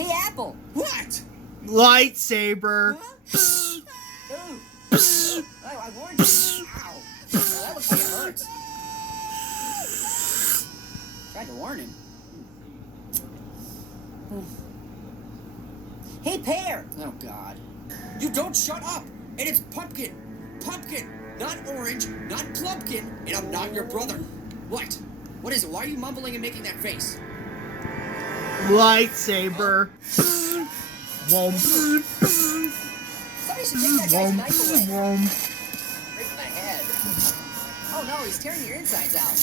Hey, Apple. What? Lightsaber. Huh? Ooh. Psst. Oh, I warned you. Ow. Oh, that looks like it hurts. Tried to warn him. Hey, Pear. Oh, God. You don't shut up! And it's pumpkin! Pumpkin! Not orange, not plumpkin, and I'm not your brother. What? What is it? Why are you mumbling and making that face? Lightsaber. Womp. Somebody should take that guy's knife away. Womp. Right in the head. Oh, no, he's tearing your insides out.